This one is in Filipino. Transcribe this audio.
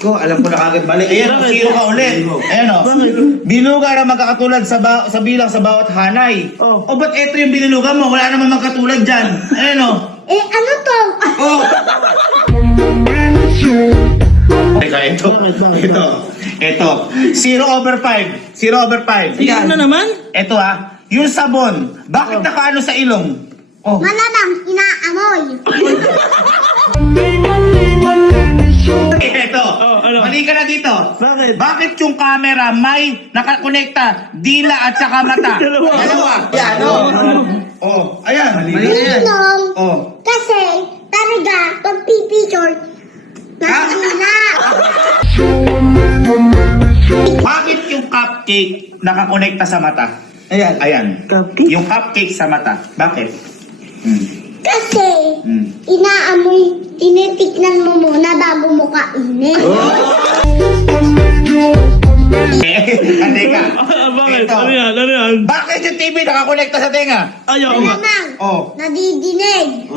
Ko, alam ko na kagad mali. Ayan, Bakit? zero ka ulit. Ayan o. Bakit? Binuga na magkakatulad sa bilang sa bawat hanay. Oh. O ba't eto yung binuga mo? Wala naman magkatulad dyan. Ayan o. Ano to? Oh. Teka, ito. Bakit? Ito. 0/5. 0/5. Yan na naman? Ito yung sabon. Bakit nakaano sa ilong? Oh. Malamang inaamoy. Ito. Ano? Mali ka na dito. Bakit? Bakit yung camera may nakakonekta dila at saka mata? Dalawa. Yan, oh. Ayan. Mali na yan. Ninong, Oh. kasi talaga, pag pipicture, nakikina. Bakit yung cupcake nakakonekta sa mata? Ayan. Cupcake? Yung cupcake sa mata. Bakit? Kasi, Hmm. inaamoy, tinitignan mo muna bago mo kainin. Teka. Bakit? Ito. Ano yan? Ano yan? Bakit yung TV nakakonekta sa tenga? Ayaw nga. Malamang, Oh. nadidinig.